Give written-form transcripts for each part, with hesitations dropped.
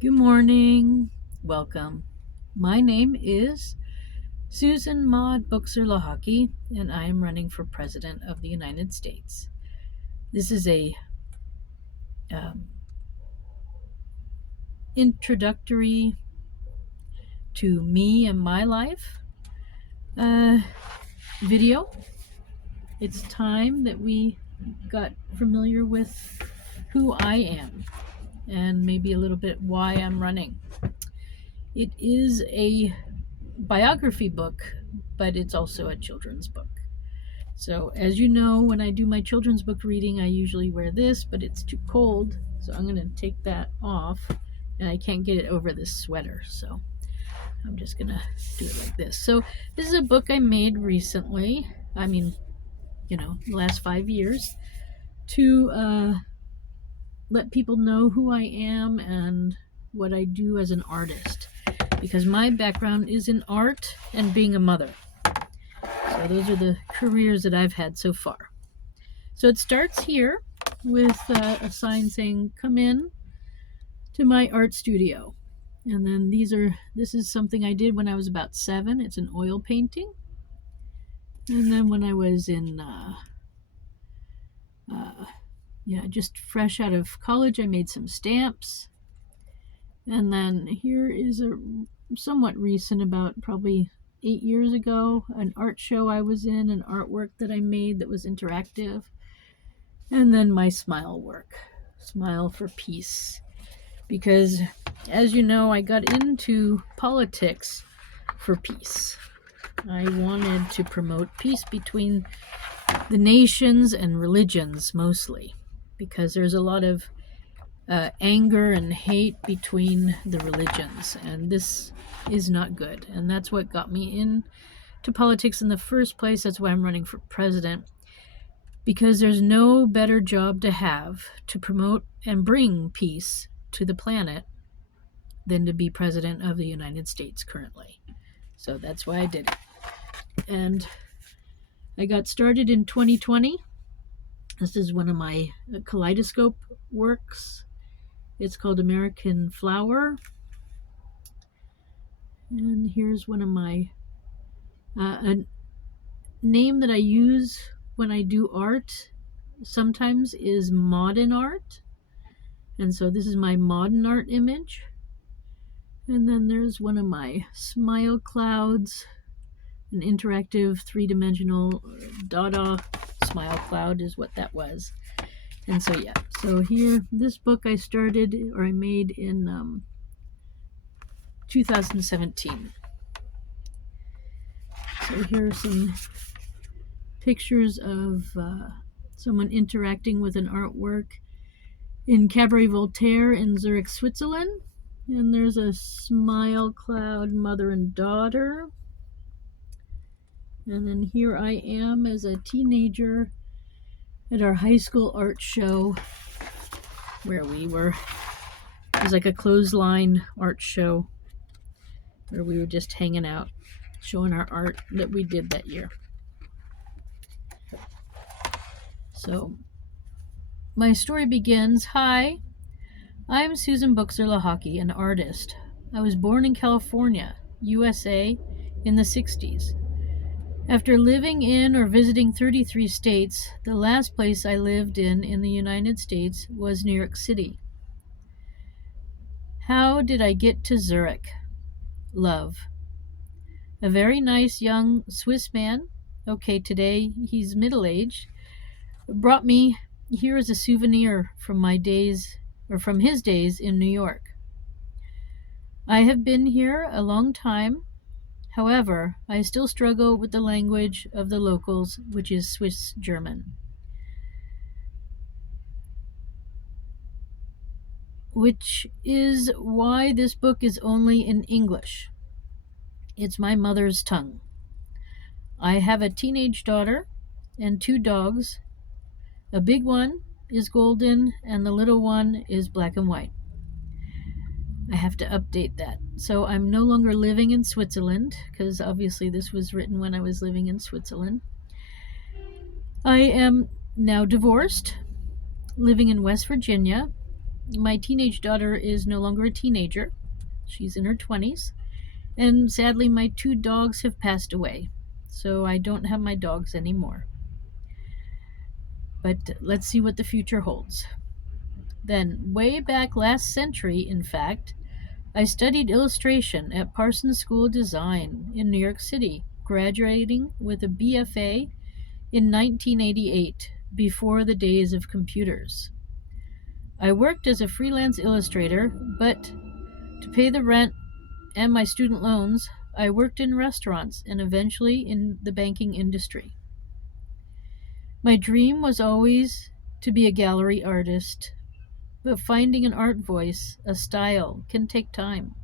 Good morning. Welcome. My name is Susan Maude Buchser-Lochocki, and I am running for President of the United States. This is a introductory to me and my life video. It's time that we got familiar with who I am and maybe a little bit why I'm running. It is a biography book, but it's also a children's book. So as you know, when I do my children's book reading, I usually wear this, but it's too cold, so I'm going to take that off, and I can't get it over this sweater, so I'm just going to do it like this. So this is a book I made recently, the last 5 years, to let people know who I am and what I do as an artist, because my background is in art and being a mother. So those are the careers that I've had so far. So it starts here with a sign saying, "Come in to my art studio." And then this is something I did when I was about 7. It's an oil painting. And then when I was in, just fresh out of college, I made some stamps. And then here is a somewhat recent, about probably 8 years ago, an art show I was in, an artwork that I made that was interactive. And then my smile work, Smile for Peace. Because, as you know, I got into politics for peace. I wanted to promote peace between the nations and religions mostly, because there's a lot of anger and hate between the religions, and this is not good. And that's what got me into politics in the first place. That's why I'm running for president, because there's no better job to have to promote and bring peace to the planet than to be president of the United States currently. So that's why I did it. And I got started in 2020. This is one of my kaleidoscope works. It's called American Flower. And here's one of my, a name that I use when I do art sometimes is modern art. And so this is my modern art image. And then there's one of my smile clouds, an interactive 3-dimensional Dada smile cloud is what that was. And so so here, this book I made in 2017. So here are some pictures of someone interacting with an artwork in Cabaret Voltaire in Zurich, Switzerland. And there's a smile cloud, mother and daughter. And then here I am as a teenager at our high school art show, where it was like a clothesline art show where we were just hanging out, showing our art that we did that year. So my story begins, "Hi, I'm Susan Buchser-Lochocki, an artist. I was born in California, USA, in the 60s. After living in or visiting 33 states, the last place I lived in the United States was New York City. How did I get to Zurich? Love. A very nice young Swiss man, okay, today he's middle-aged, brought me here as a souvenir from his days in New York. I have been here a long time. However, I still struggle with the language of the locals, which is Swiss German, which is why this book is only in English. It's my mother's tongue. I have a teenage daughter and 2 dogs. A big one is golden and the little one is black and white. I have to update that. So I'm no longer living in Switzerland, because obviously this was written when I was living in Switzerland. I am now divorced, living in West Virginia, My teenage daughter is no longer a teenager. She's in her 20s. And sadly, my 2 dogs have passed away. So I don't have my dogs anymore. But let's see what the future holds. Then, way back last century, in fact, I studied illustration at Parsons School of Design in New York City, graduating with a BFA in 1988, before the days of computers. I worked as a freelance illustrator, but to pay the rent and my student loans, I worked in restaurants and eventually in the banking industry. My dream was always to be a gallery artist, but finding an art voice, a style, can take time.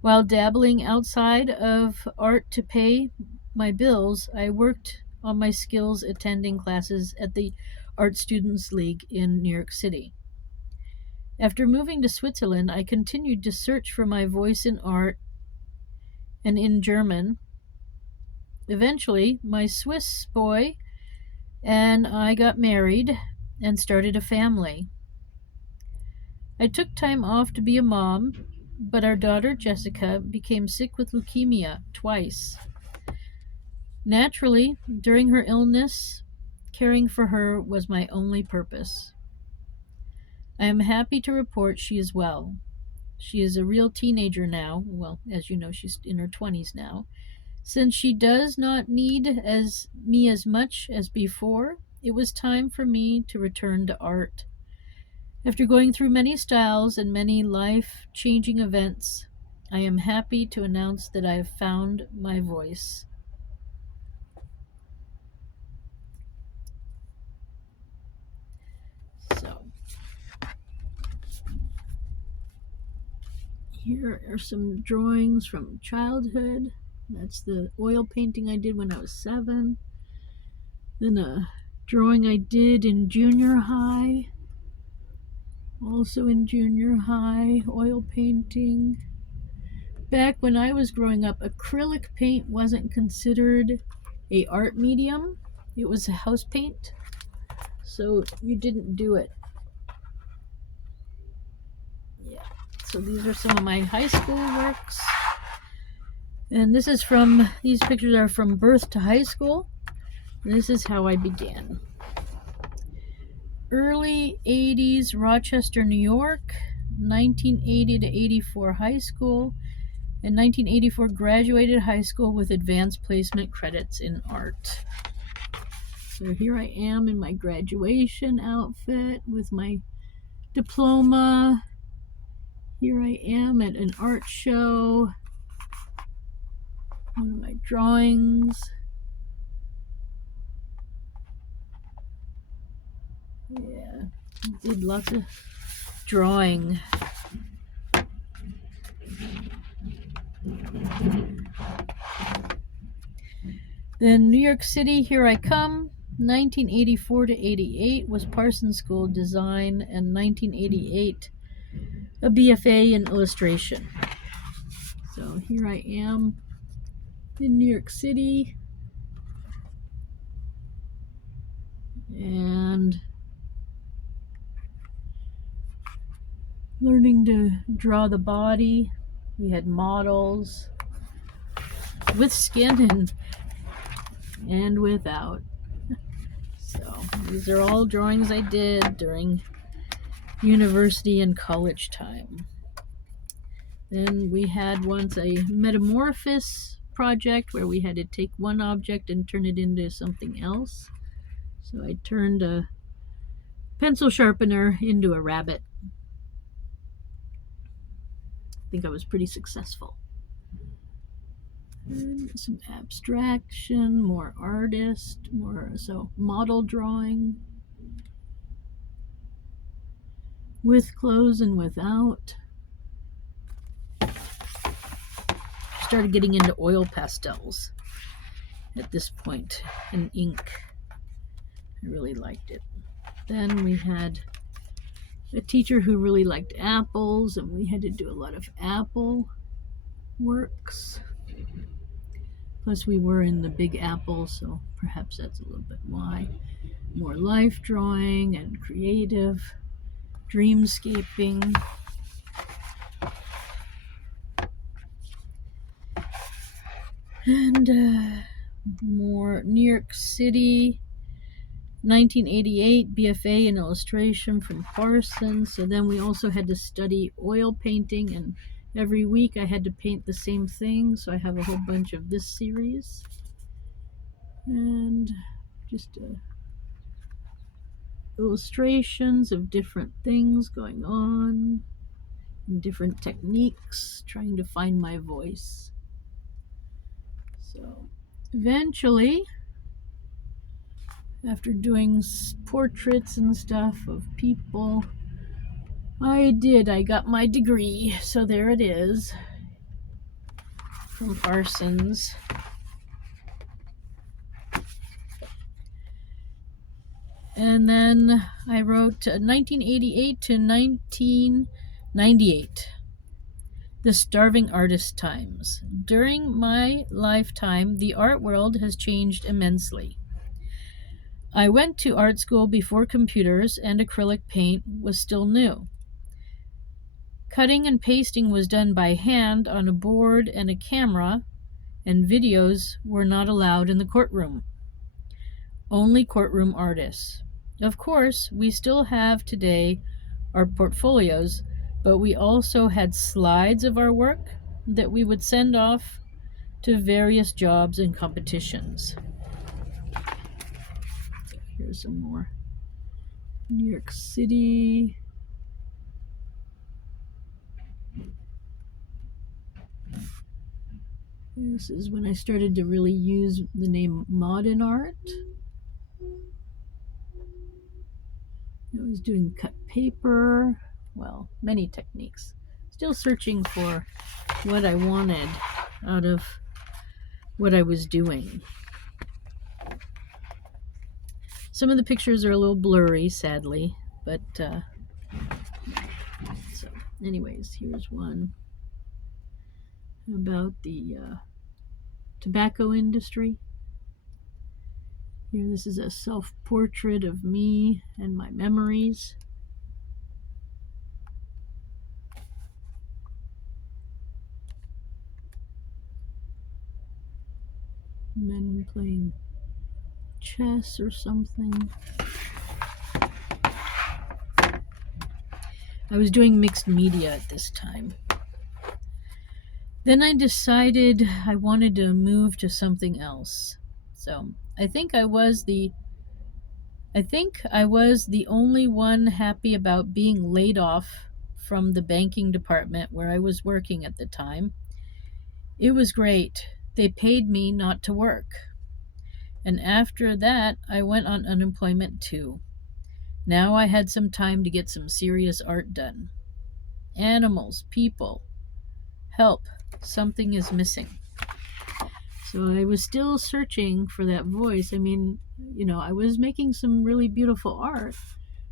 While dabbling outside of art to pay my bills, I worked on my skills attending classes at the Art Students League in New York City. After moving to Switzerland, I continued to search for my voice in art and in German. Eventually, my Swiss boy and I got married and started a family. I took time off to be a mom, but our daughter Jessica became sick with leukemia twice. Naturally, during her illness, caring for her was my only purpose. I am happy to report she is well. She is a real teenager now. Well, as you know, she's in her 20s now. Since she does not need me as much as before, it was time for me to return to art. After going through many styles and many life-changing events, I am happy to announce that I have found my voice. So, here are some drawings from childhood. That's the oil painting I did when I was 7. Then a drawing I did in junior high. Also in junior high, oil painting. Back when I was growing up, acrylic paint wasn't considered an art medium. It was a house paint, so you didn't do it. Yeah. So these are some of my high school works. And these pictures are from birth to high school. This is how I began. Early 80s, Rochester, New York, 1980 to 84 high school. In 1984, graduated high school with advanced placement credits in art. So here I am in my graduation outfit with my diploma. Here I am at an art show. One of my drawings. Yeah, did lots of drawing. Then New York City, here I come. 1984 to 88 was Parsons School of Design, and 1988 a BFA in illustration. So here I am in New York City, and learning to draw the body. We had models with skin and without. So these are all drawings I did during university and college time. Then we had once a metamorphosis project where we had to take one object and turn it into something else. So I turned a pencil sharpener into a rabbit. I think I was pretty successful. And some abstraction, more artist, so model drawing with clothes and without. Started getting into oil pastels at this point in ink. I really liked it. Then we had a teacher who really liked apples, and we had to do a lot of apple works. Plus we were in the Big Apple, so perhaps that's a little bit why. More life drawing and creative. dreamscaping. And more New York City, 1988 BFA in illustration from Parsons. So then we also had to study oil painting, and every week I had to paint the same thing. So I have a whole bunch of this series. And just illustrations of different things going on, and different techniques, trying to find my voice. So eventually, after doing portraits and stuff of people, I got my degree. So there it is, from Parsons. And then I wrote 1988 to 1998. The Starving Artist Times. During my lifetime, the art world has changed immensely. I went to art school before computers and acrylic paint was still new. Cutting and pasting was done by hand on a board and a camera, and videos were not allowed in the courtroom. Only courtroom artists. Of course, we still have today our portfolios, but we also had slides of our work that we would send off to various jobs and competitions. Here's some more. New York City. This is when I started to really use the name Maude in art. I was doing cut paper, well, many techniques. Still searching for what I wanted out of what I was doing. Some of the pictures are a little blurry, sadly, but so anyways, here's one about the tobacco industry. Here, this is a self-portrait of me and my memories. Men playing chess or something. I was doing mixed media at this time. Then I decided I wanted to move to something else. So I think I was the only one happy about being laid off from the banking department where I was working at the time. It was great. They paid me not to work. And after that, I went on unemployment too. Now I had some time to get some serious art done. Animals, people, help, something is missing. So I was still searching for that voice. I mean, I was making some really beautiful art,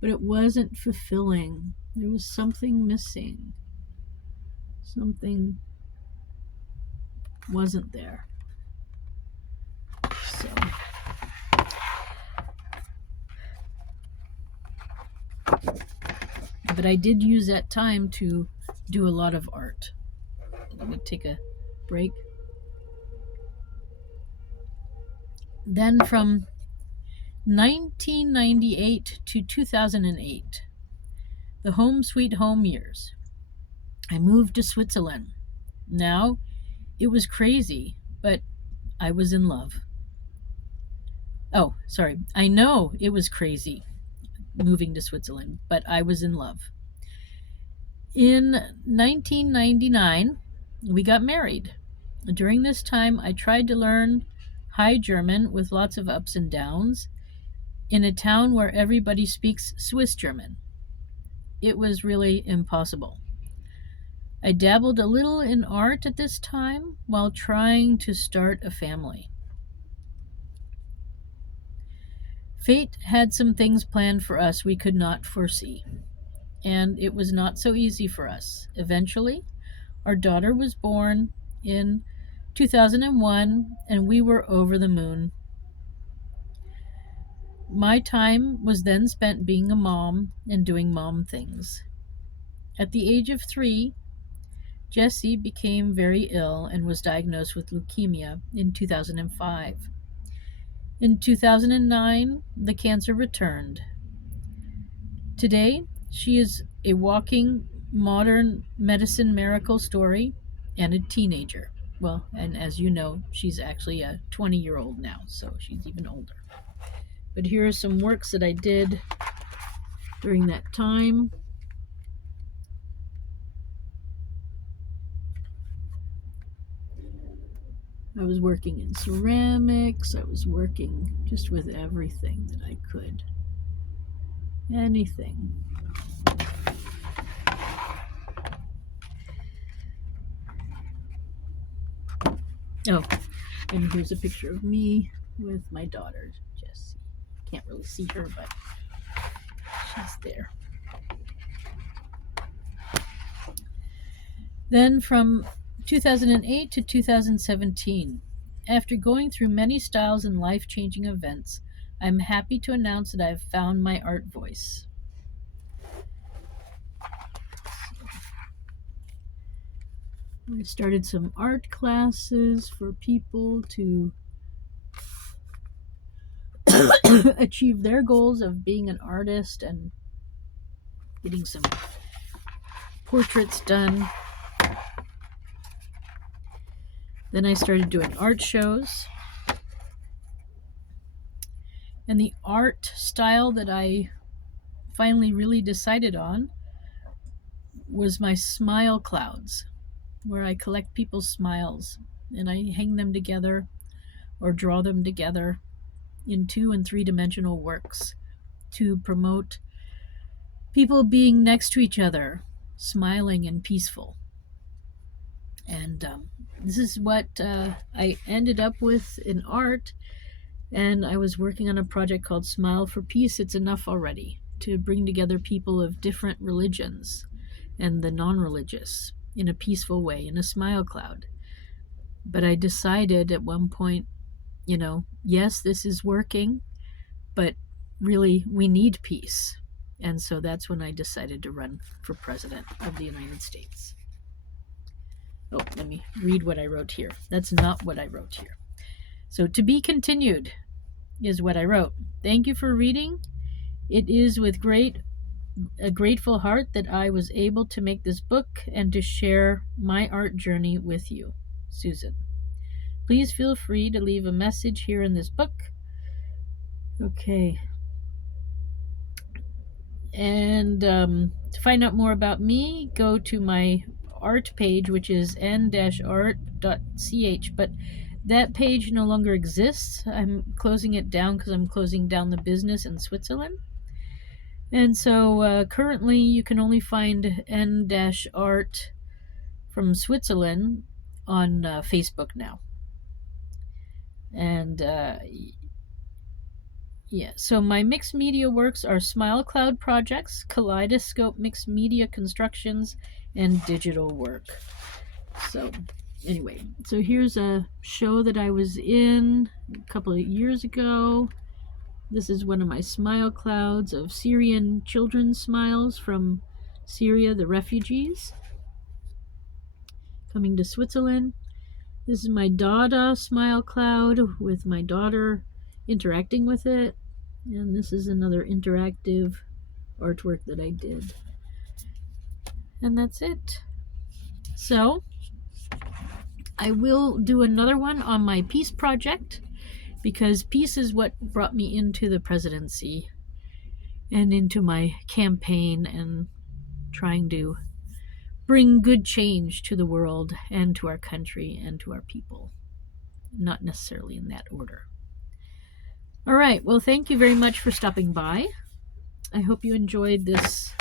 but it wasn't fulfilling. There was something missing. Something wasn't there. So but I did use that time to do a lot of art. Let me take a break. Then from 1998 to 2008, the home sweet home years, I moved to Switzerland. Now, it was crazy, but I was in love. Oh, sorry. I know it was crazy moving to Switzerland, but I was in love. In 1999, we got married. During this time, I tried to learn High German with lots of ups and downs in a town where everybody speaks Swiss German. It was really impossible. I dabbled a little in art at this time while trying to start a family. Fate had some things planned for us we could not foresee, and it was not so easy for us. Eventually, our daughter was born in 2001, and we were over the moon. My time was then spent being a mom and doing mom things. At the age of 3, Jessie became very ill and was diagnosed with leukemia in 2005. In 2009, the cancer returned. Today, she is a walking modern medicine miracle story and a teenager. Well, and as you know, she's actually a 20-year-old now, so she's even older. But here are some works that I did during that time. I was working in ceramics. I was working just with everything that I could. Anything. Oh, and here's a picture of me with my daughter, Jessie. Can't really see her, but she's there. Then from 2008 to 2017, after going through many styles and life-changing events, I'm happy to announce that I've found my art voice. I started some art classes for people to achieve their goals of being an artist and getting some portraits done. Then I started doing art shows. And the art style that I finally really decided on was my smile clouds, where I collect people's smiles and I hang them together or draw them together in 2- and 3-dimensional works to promote people being next to each other, smiling and peaceful. And this is what I ended up with in art. And I was working on a project called Smile for Peace, It's Enough Already, to bring together people of different religions and the non-religious in a peaceful way, in a smile cloud. But I decided at one point, yes, this is working, but really we need peace. And so that's when I decided to run for president of the United States. Oh, let me read what I wrote here. That's not what I wrote here. So, to be continued is what I wrote. Thank you for reading. It is with a grateful heart that I was able to make this book and to share my art journey with you, Susan. Please feel free to leave a message here in this book. Okay. And to find out more about me, go to my art page, which is n-art.ch, but that page no longer exists. I'm closing it down because I'm closing down the business in Switzerland. And so currently you can only find n-art from Switzerland on Facebook now. And so my mixed media works are Smile Cloud projects, Kaleidoscope mixed media constructions, and digital work. So anyway, so here's a show that I was in a couple of years ago. This is one of my smile clouds of Syrian children's smiles from Syria, the refugees, coming to Switzerland. This is my Dada smile cloud with my daughter interacting with it. And this is another interactive artwork that I did. And that's it. So I will do another one on my peace project, because peace is what brought me into the presidency and into my campaign and trying to bring good change to the world and to our country and to our people. Not necessarily in that order. All right. Well, thank you very much for stopping by. I hope you enjoyed this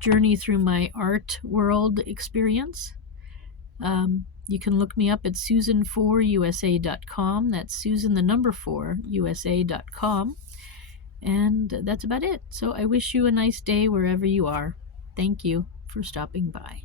journey through my art world experience. You can look me up at Susan4USA.com. That's Susan, the number 4, USA.com. And that's about it. So I wish you a nice day wherever you are. Thank you for stopping by.